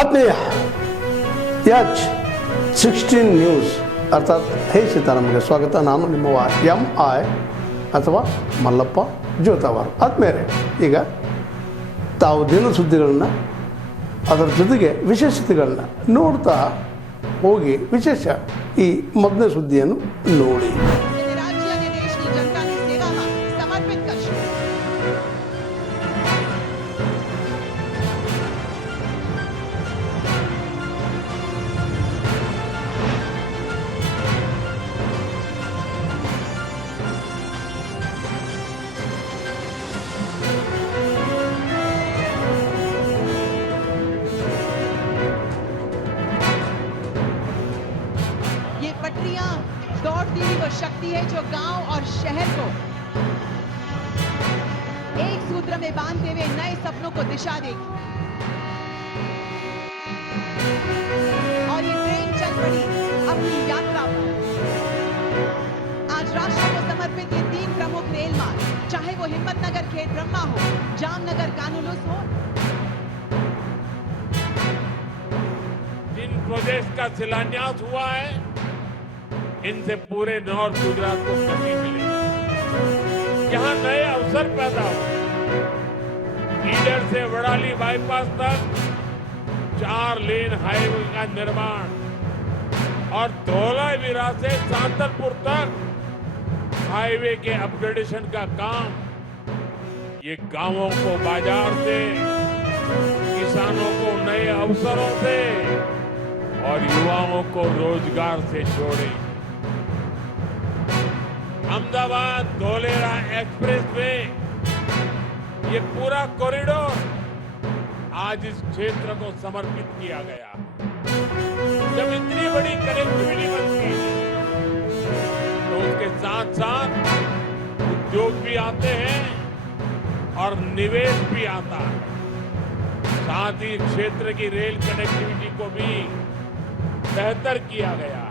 ಆತ್ಮೀಯ ಎಚ್ 16 ನ್ಯೂಸ್ ಅರ್ಥಾತ್ ಹೇ ಸೀತಾರಾಮ್ಗೆ ಸ್ವಾಗತ. ನಾನು ನಿಮ್ಮವ MI ಅಥವಾ ಮಲ್ಲಪ್ಪ ಜೋತಾವಾರ್. ಆದ್ಮೇಲೆ ಈಗ ತಾವು ದಿನ ಸುದ್ದಿಗಳನ್ನ ಅದರ ಜೊತೆಗೆ ವಿಶೇಷತೆಗಳನ್ನ ನೋಡ್ತಾ ಹೋಗಿ ವಿಶೇಷ ಈ ಮೊದಲನೇ ಸುದ್ದಿಯನ್ನು ನೋಡಿ. दौड़ती हुई वो शक्ति है जो गांव और शहर को एक सूत्र में बांधते हुए नए सपनों को दिशा देगी. और ये ट्रेन चल पड़ी अपनी यात्रा पर. आज राष्ट्र को समर्पित ये 3 प्रमुख रेल मार्ग, चाहे वो हिम्मतनगर खेत ब्रह्मा हो, जामनगर कानूलुस हो. जिन प्रोजेक्ट का शिलान्यास हुआ है, इनसे पूरे नॉर्थ गुजरात को गति मिलेगी. यहाँ नए अवसर पैदा हो. ईडर से वडाली बाईपास तक 4 लेन हाईवे का निर्माण और धौलावीरा से सांतलपुर तक हाईवे के अपग्रेडेशन का काम. ये गांवों को बाजार से, किसानों को नए अवसरों से और युवाओं को रोजगार से जोड़े. अहमदाबाद धौलेरा एक्सप्रेस वे, ये पूरा कॉरिडोर आज इस क्षेत्र को समर्पित किया गया. जब इतनी बड़ी कनेक्टिविटी बनती है तो उसके साथ साथ उद्योग भी आते हैं और निवेश भी आता है. साथ ही क्षेत्र की रेल कनेक्टिविटी को भी बेहतर किया गया है.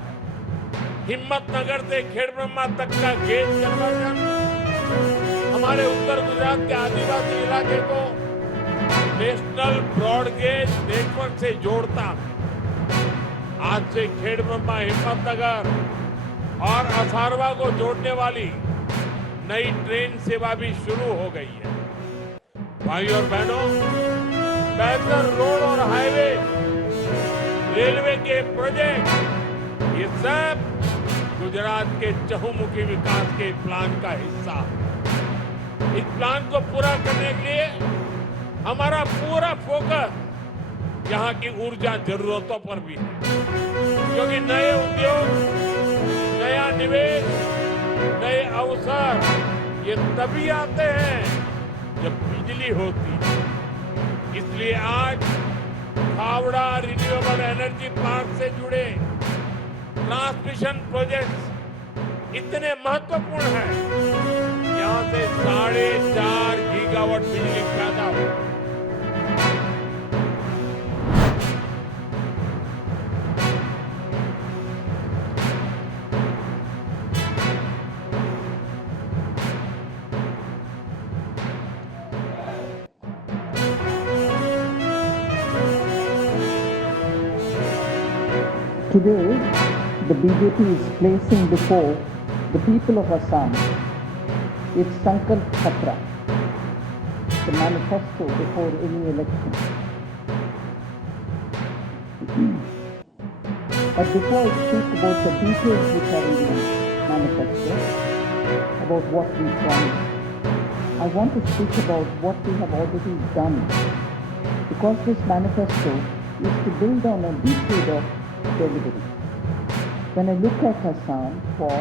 हिम्मतनगर से खेड़ब्रह्मा तक का गेज कन्वर्जन हमारे उत्तर गुजरात के आदिवासी इलाके को नेशनल ब्रॉडगेज नेटवर्क से जोड़ता है. आज से खेड़ब्रह्मा, हिम्मतनगर और असारवा को जोड़ने वाली नई ट्रेन सेवा भी शुरू हो गई है. भाई और बहनों, बेहतर रोड और हाईवे, रेलवे के प्रोजेक्ट, ये सब गुजरात के चहुमुखी विकास के प्लान का हिस्सा है. इस प्लान को पूरा करने के लिए हमारा पूरा फोकस यहाँ की ऊर्जा जरूरतों पर भी है, क्योंकि नए उद्योग, नया निवेश, नए अवसर ये तभी आते हैं जब बिजली होती है. इसलिए आज हावड़ा रिन्यूएबल एनर्जी पार्क से जुड़े ट्रांसमिशन प्रोजेक्ट्स इतने महत्वपूर्ण हैं. यहां से 4.5 गीगावाट बिजली पैदा हो. Today, the BJP is placing before the people of Assam its Sankalp Patra, the manifesto before any election. But before I speak about the details which are in the manifesto, about what we promised, I want to speak about what we have already done, because this manifesto is to build on a decade of delivery. When I look at Assam for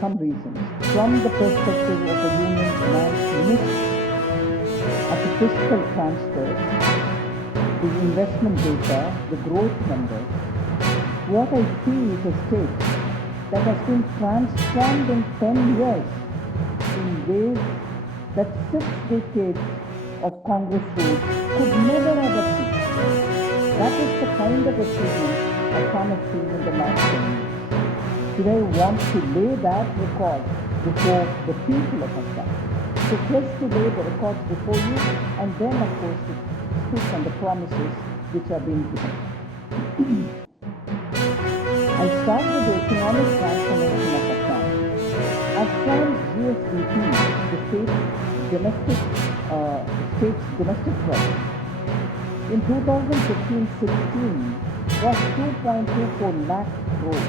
some reasons, from the perspective of a union finance minister, at the fiscal transfers, the investment data, the growth numbers, what I see is a state that has been transformed in 10 years in ways that 6 decades of Congress rule could never have achieved. That is the kind of achievement Assam has seen in the last 10 years. Today I want to lay that record before the people of Assam. So first to lay the records before you, and then of course to speak on the promises which are being given. I'll start with the economic transformation of Assam. Assam's GSDP, the state's domestic product, in 2015-16 was 2.24 lakh crore.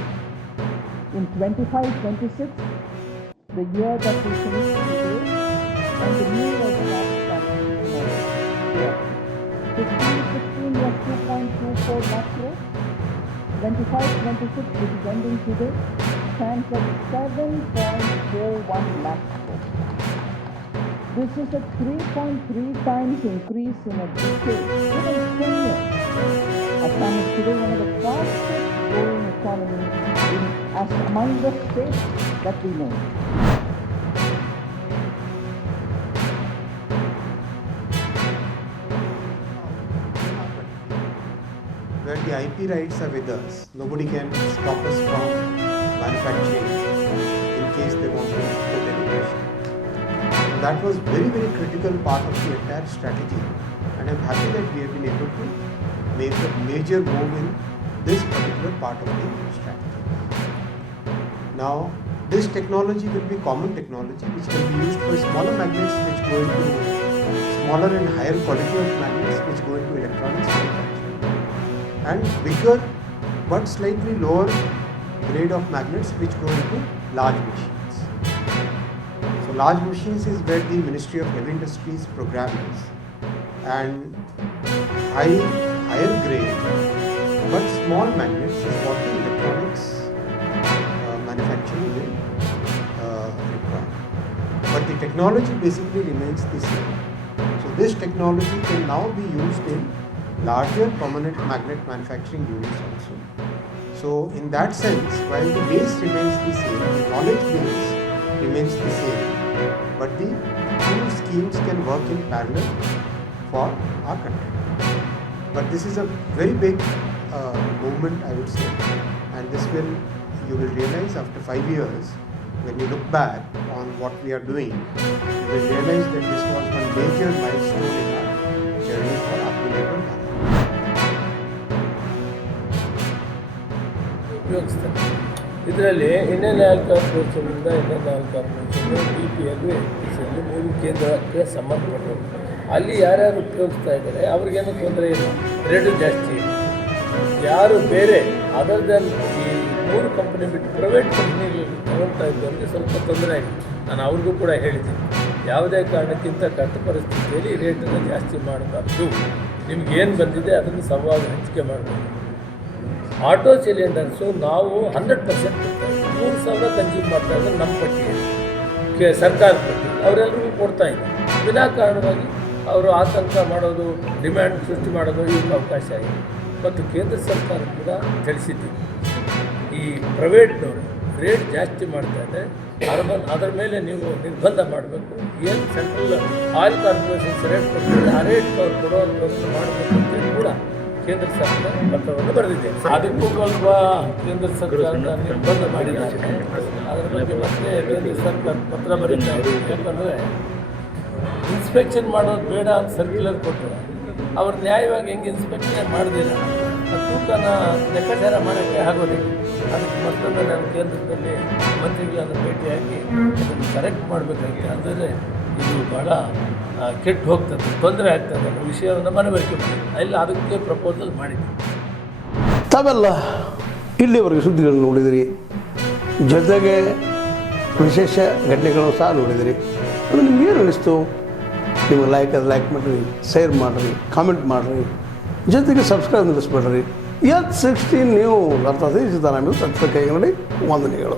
In 25-26, the year that we finished today, and the new year that starts tomorrow. 15-16 was 2.24 lakh crore. 25-26, which is ending today, stands at 7.41 lakh crore. This is a 3.3 times increase in a decade, even 10 years. Assam is today one of the fastest growing economies as among the states that we know. Where the IP rights are with us, nobody can stop us from manufacturing in case they want to put any pressure. And that was very, very critical part of the entire strategy, and I'm happy that we have been able to make a major move in this particular part of the strategy. Now, this technology will be common technology which can be used for smaller magnets which go into smaller and higher quality of magnets which go into electronics manufacturing, and bigger but slightly lower grade of magnets which go into large machines. So large machines is where the Ministry of Heavy Industries program is, and higher grade but small magnets is what the electronics manufacturing will require. But the technology basically remains the same. So this technology can now be used in larger permanent magnet manufacturing units also. So in that sense, while the base remains the same, the knowledge base remains the same, but the two schemes can work in parallel for our country. But this is a very big movement, I would say, and you will realize after 5 years, when you look back on what we are doing, you will realize that this was one major milestone in our journey for Atmanirbhar Bharat. ಉಪಯೋಗಿಸ್ತಾರೆ. ಇದರಲ್ಲಿ Indian oil ಕಾರ್ಪೊರೇಷನಿಂದ Indian oil ಕಾರ್ಪೊರೇಷನ್ನು BPL, HPCL 3 ಕೇಂದ್ರಕ್ಕೆ ಸಂಬಂಧಪಟ್ಟವು. ಅಲ್ಲಿ ಯಾರ್ಯಾರು ಉಪಯೋಗಿಸ್ತಾ ಇದ್ದಾರೆ ಅವ್ರಿಗೇನು ತೊಂದರೆ ಇಲ್ಲ, ರೇಟು ಜಾಸ್ತಿ ಇಲ್ಲ. ಯಾರು ಬೇರೆ ಅದರ್ ದೆನ್ ಈ 3 ಕಂಪನಿ ಬಿಟ್ಟು ಪ್ರೈವೇಟ್ ಕಂಪ್ನಿಗಳಲ್ಲಿ ತಗೊಳ್ತಾ ಇದ್ದವರಿಗೆ ಸ್ವಲ್ಪ ತೊಂದರೆ ಆಗಿದೆ. ನಾನು ಅವ್ರಿಗೂ ಕೂಡ ಹೇಳಿದ್ದೀನಿ, ಯಾವುದೇ ಕಾರಣಕ್ಕಿಂತ ಕಷ್ಟ ಪರಿಸ್ಥಿತಿಯಲ್ಲಿ ರೇಟನ್ನು ಜಾಸ್ತಿ ಮಾಡಬಾರ್ದು, ನಿಮ್ಗೇನು ಬಂದಿದೆ ಅದನ್ನು ಸಮವಾಗಿ ಹಂಚಿಕೆ ಮಾಡಬೇಕು. ಆಟೋ ಸಿಲಿಂಡರ್ಸು ನಾವು 100% 3,000 ಕನ್ಸ್ಯೂಮ್ ಮಾಡ್ತಾ ಇದ್ದಾರೆ ನಮ್ಮ ಪಟ್ಟಿಯಲ್ಲಿ, ಸರ್ಕಾರ ಪಟ್ಟಿ ಅವರೆಲ್ಲರಿಗೂ ಕೊಡ್ತಾ ಇದ್ದಾರೆ. ವಿನಾಕಾರಣವಾಗಿ ಅವರು ಆತಂಕ ಮಾಡೋದು, ಡಿಮ್ಯಾಂಡ್ ಸೃಷ್ಟಿ ಮಾಡೋದು ಈಗ ಅವಕಾಶ ಆಗಿದೆ. ಮತ್ತು ಕೇಂದ್ರ ಸರ್ಕಾರ ಕೂಡ ತಿಳಿಸಿದ್ದೀವಿ, ಈ ಪ್ರೈವೇಟ್ನವರು ರೇಟ್ ಜಾಸ್ತಿ ಮಾಡ್ತಾ ಇದ್ದಾರೆ, ಅದರ ಮೇಲೆ ನೀವು ನಿರ್ಬಂಧ ಮಾಡಬೇಕು. ಏನು ಸೆಂಟ್ರಲ್ ಆಯಿಲ್ ಕಾರ್ಪೊರೇಷನ್ಸ್ ರೇಟ್ ಕೊಡ್ತಾರೆ ಆ ರೇಟ್ ಅವ್ರು ಕೊಡೋದು ವ್ಯವಸ್ಥೆ ಮಾಡಬೇಕು ಅಂತೇಳಿ ಕೂಡ ಕೇಂದ್ರ ಸರ್ಕಾರ ಪತ್ರವನ್ನು ಬರೆದಿದೆ. ಅದಕ್ಕೂ ಸ್ವಲ್ಪ ಕೇಂದ್ರ ಸರ್ಕಾರ ನಿರ್ಬಂಧ ಮಾಡಿದ್ದಾರೆ. ಅದರ ಬಗ್ಗೆ ಮತ್ತೆ ಕೇಂದ್ರ ಸರ್ಕಾರ ಪತ್ರ ಬರೀತಾ ಇದೆ. ಯಾಕಂದರೆ ಇನ್ಸ್ಪೆಕ್ಷನ್ ಮಾಡೋದು ಬೇಡ ಅಂತ ಸರ್ಕ್ಯುಲರ್ ಕೊಟ್ಟರು, ಅವ್ರು ನ್ಯಾಯವಾಗಿ ಹೆಂಗೆ ಇನ್ಸ್ಪೆಕ್ಷನ್ ಮಾಡೋದಿಲ್ಲ, ತೂಕನ ಲೆಕ್ಕಾಚಾರ ಮಾಡೋಕ್ಕೆ ಆಗೋದಿಲ್ಲ. ಅದಕ್ಕೆ ಮತ್ತೊಮ್ಮೆ ನಾನು ಕೇಂದ್ರದಲ್ಲಿ ಮಂತ್ರಿಗಳನ್ನು ಭೇಟಿಯಾಗಿ ಅದನ್ನು ಕರೆಕ್ಟ್ ಮಾಡಬೇಕಾಗಿದೆ. ಅಂದರೆ ಇದು ಭಾಳ ಕೆಟ್ಟು ಹೋಗ್ತದೆ, ತೊಂದರೆ ಆಗ್ತದೆ ಅನ್ನೋ ವಿಷಯವನ್ನು ಮನವರಿಕೆ ಮಾಡಿ ಇಲ್ಲ ಅದಕ್ಕೆ ಪ್ರಪೋಸಲ್ ಮಾಡಿದ್ವಿ. ತಾವೆಲ್ಲ ಇಲ್ಲಿವರೆಗೆ ಸುದ್ದಿಗಳನ್ನು ನೋಡಿದಿರಿ, ಜೊತೆಗೆ ವಿಶೇಷ ಘಟನೆಗಳನ್ನು ಸಹ ನೋಡಿದಿರಿ. ಅದು ನಿಮಗೇನು ಅನ್ನಿಸ್ತು? ನಿಮಗೆ ಲೈಕ್ ಮಾಡಿರಿ, ಶೇರ್ ಮಾಡಿರಿ, ಕಾಮೆಂಟ್ ಮಾಡಿರಿ, ಜೊತೆಗೆ ಸಬ್ಸ್ಕ್ರೈಬ್ ನಿಲ್ಲಿಸ್ಬೇಡ್ರಿ. H16 ನ್ಯೂಸ್ ಅರ್ಥಾತ್ ಈ ಸಿದ್ದರಾಮಯ್ಯ ಸತ್ಯ ಕೈಗನ್ನಡಿ ವಂದನೆಗಳು.